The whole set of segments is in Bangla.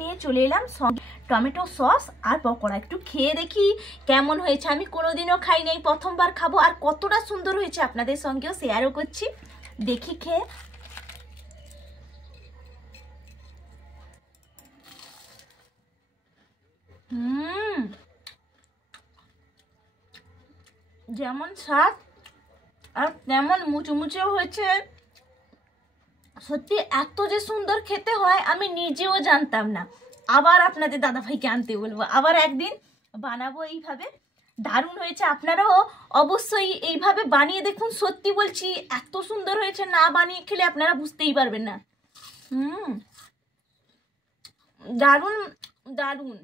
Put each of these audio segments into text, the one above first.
নিয়ে চলে এলাম টমেটো সস আর পকোড়া। একটু খেয়ে দেখি কেমন হয়েছে। আমি কোনোদিনও খাই নাই, প্রথমবার খাবো। আর কতটা সুন্দর হয়েছে আপনাদের সঙ্গেও শেয়ারও করছি। দেখি খেয়ে। যেমন স্বাদ আর তেমন মুচমুচেও হয়েছে। সত্যি এত যে সুন্দর খেতে হয় আমি নিজেও জানতাম না। আবার আপনাদের দাদাভাইকে আনতে বলবো, আবার একদিন বানাবো এইভাবে। দারুণ হয়েছে, আপনারাও অবশ্যই এইভাবে বানিয়ে দেখুন। সত্যি বলছি এত সুন্দর হয়েছে, না বানিয়ে খেলে আপনারা বুঝতেই পারবেন না। দারুণ দারুণ।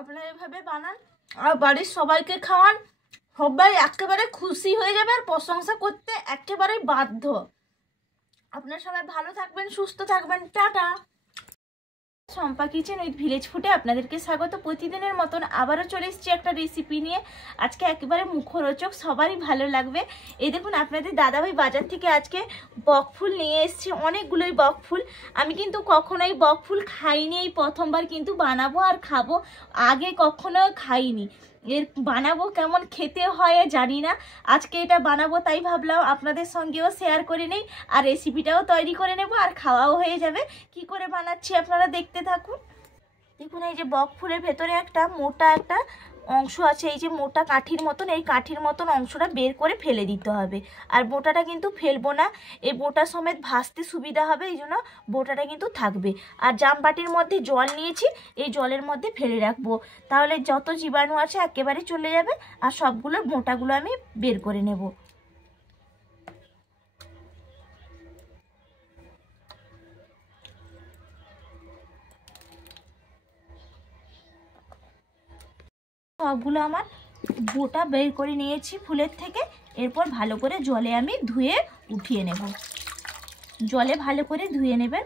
আপনারা এভাবে বানান আর বাড়ির সবাইকে খাওয়ান, সবাই একেবারে খুশি হয়ে যাবে আর প্রশংসা করতে একেবারে বাধ্য। আপনারা সবাই ভালো থাকবেন, সুস্থ থাকবেন। Ta-ta. Shampa kitchen with village ফুডে আপনাদেরকে স্বাগত। প্রতিদিনের মতন আবারও চলে এসেছি একটা রেসিপি নিয়ে। আজকে একেবারে মুখরোচক, সবারই ভালো লাগবে। এই দেখুন আপনাদের দাদাভাই বাজার থেকে আজকে বকফুল নিয়ে এসেছি, অনেকগুলোই বকফুল। আমি কিন্তু কখনোই বকফুল খাইনি, এই প্রথমবার কিন্তু বানাবো আর খাবো। আগে কখনো খাইনি। এর বানাবো, কেমন খেতে হয় জানি না। আজকে এটা বানাবো, তাই ভাবলাম আপনাদের সঙ্গেও শেয়ার করে নেই। আর রেসিপিটাও তৈরি করে নেব আর খাওয়াও হয়ে যাবে। কি করে বানাচ্ছি আপনারা দেখতে থাকুন। দেখুন এই যে বকফুলের ভেতরে একটা মোটা একটা অংশ আছে, এই যে মোটা কাঠির মতন, এই কাঠির মতন অংশটা বের করে ফেলে দিতে হবে। আর বোটাটা কিন্তু ফেলবো না, এই বোটা সমেত ভাজতে সুবিধা হবে, এই জন্য বোটাটা কিন্তু থাকবে। আর জামবাটির মধ্যে জল নিয়েছি, এই জলের মধ্যে ফেলে রাখবো, তাহলে যত জীবাণু আছে একেবারে চলে যাবে। আর সবগুলো বোটাগুলো আমি বের করে নেব। সবগুলো আমার বোটা বের করে নিয়েছি ফুলের থেকে। এরপর ভালো করে জলে আমি ধুয়ে উঠিয়ে নেব। জলে ভালো করে ধুয়ে নেবেন।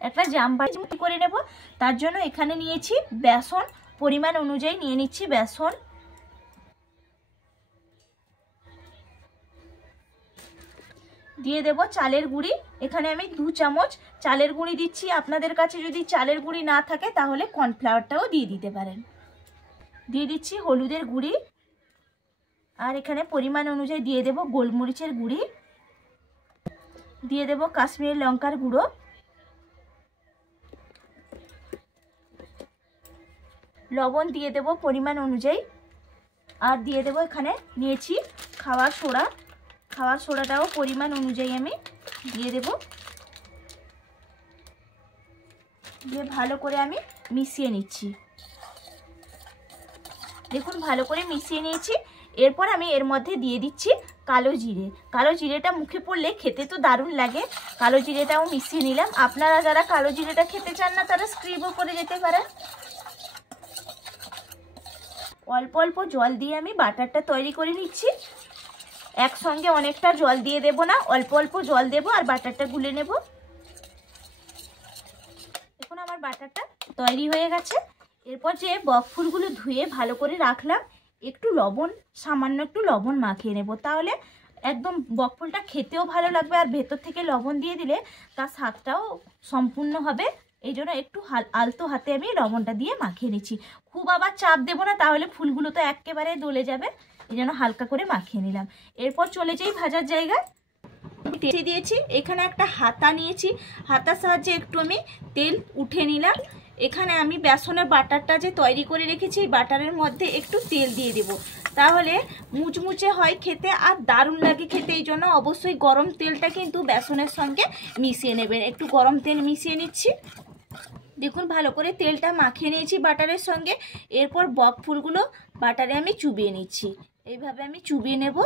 একটা জামবাটি করে নেব, তার জন্য এখানে নিয়েছি বেসন, পরিমাণ অনুযায়ী নিয়ে নিচ্ছি বেসন। দিয়ে দেব চালের গুঁড়ি, এখানে আমি 2 চামচ চালের গুঁড়ি দিচ্ছি। আপনাদের কাছে যদি চালের গুঁড়ি না থাকে তাহলে কর্নফ্লাওয়ারটাও দিয়ে দিতে পারেন। দিয়ে দিচ্ছি হলুদের গুঁড়ি, আর এখানে পরিমাণ অনুযায়ী দিয়ে দেব গোলমরিচের গুঁড়ি, দিয়ে দেব কাশ্মীরি লঙ্কার গুঁড়ো, লবণ দিয়ে দেব পরিমাণ অনুযায়ী, আর দিয়ে দেব এখানে নিয়েছি খাওয়ার সোডা। খাওয়ার সোডাটাও পরিমাণ অনুযায়ী আমি দিয়ে দেব। দিয়ে ভালো করে আমি মিশিয়ে নিচ্ছি। দেখুন ভালো করে মিশিয়ে নিয়েছি। এরপর আমি এর মধ্যে দিয়ে দিচ্ছি কালো জিরে। কালো জিরেটা মুখে পড়লে খেতে তো দারুণ লাগে। কালো জিরেটাও মিশিয়ে নিলাম। আপনারা যারা কালো জিরেটা খেতে চান না তারা স্কিপও করে যেতে পারেন। অল্প অল্প জল দিয়ে আমি বাটারটা তৈরি করে নিচ্ছি। একসঙ্গে অনেকটা জল দিয়ে দেব না, অল্প অল্প জল দেব আর বাটারটা গুলে নেব। এখন আমার বাটারটা তৈরি হয়ে গেছে। এরপর যে বকফুলগুলো ধুয়ে ভালো করে রাখলাম, একটু লবণ, সামান্য একটু লবণ মাখিয়ে নেব, তাহলে একদম বকফুলটা খেতেও ভালো লাগবে। আর ভেতর থেকে লবণ দিয়ে দিলে তার স্বাদটাও সম্পূর্ণ হবে। এই জন্য একটু আলতো হাতে আমি লবণটা দিয়ে মাখিয়ে নিচ্ছি। খুব আবার চাপ দেবো না, তাহলে ফুলগুলো তো একেবারে দলে যাবে। এই জন্য হালকা করে মাখিয়ে নিলাম। এরপর চলে যাই ভাজার জায়গায়। দিয়েছি এখানে একটা হাতা নিয়েছি, হাতার সাহায্যে একটু আমি তেল উঠে নিলাম। এখানে আমি বেসনের বাটারটা যে তৈরি করে রেখেছি, এই বাটারের মধ্যে একটু তেল দিয়ে দেব, তাহলে মুচমুচে হয় খেতে আর দারুণ লাগে খেতে। এই জন্য অবশ্যই গরম তেলটা কিন্তু বেসনের সঙ্গে মিশিয়ে নেবেন। একটু গরম তেল মিশিয়ে নিচ্ছি। দেখুন ভালো করে তেলটা মাখিয়ে নিয়েছি বাটারের সঙ্গে। এরপর বকফুলগুলো বাটারে আমি চুবিয়ে নিচ্ছি। এইভাবে আমি চুবিয়ে নেব।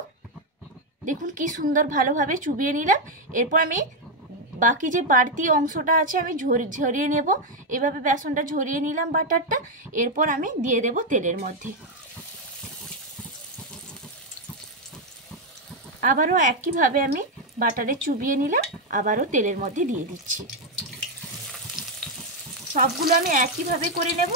দেখুন কি সুন্দর ভালোভাবে চুবিয়ে নিলাম। এরপর আমি বাকি যে বাড়তি অংশটা আছে আমি ঝরিয়ে নেব। এভাবে বেসনটা ঝরিয়ে নিলাম বাটারটা। এরপর আমি দিয়ে দেব তেলের মধ্যে। আবারও একইভাবে আমি বাটারে চুবিয়ে নিলাম, আবারও তেলের মধ্যে দিয়ে দিচ্ছি। সবগুলো আমি একইভাবে করে নেব।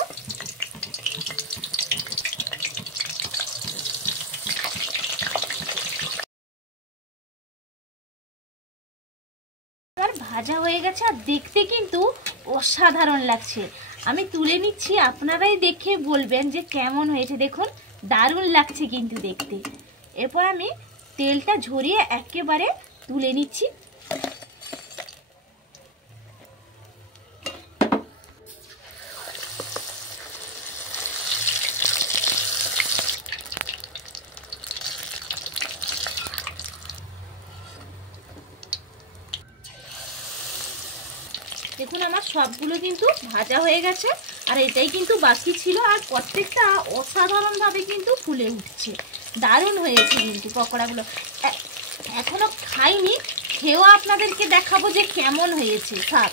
আমার ভাজা হয়ে গেছে আর দেখতে কিন্তু অসাধারণ লাগছে। আমি তুলে নিচ্ছি, আপনারাই দেখে বলবেন যে কেমন হয়েছে। দেখুন দারুণ লাগছে কিন্তু দেখতে। এরপর আমি তেলটা ঝরিয়ে একেবারে তুলে নিচ্ছি। দেখুন আমার সবগুলো কিন্তু ভাজা হয়ে গেছে, আর এটাই কিন্তু বাকি ছিল। আর প্রত্যেকটা অসাধারণভাবে কিন্তু ফুলে উঠছে, দারুণ হয়েছে কিন্তু পকোড়াগুলো। এখনো খাইনি, খেয়েও আপনাদেরকে দেখাবো যে কেমন হয়েছে স্বাদ।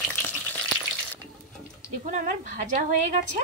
দেখুন আমার ভাজা হয়ে গেছে।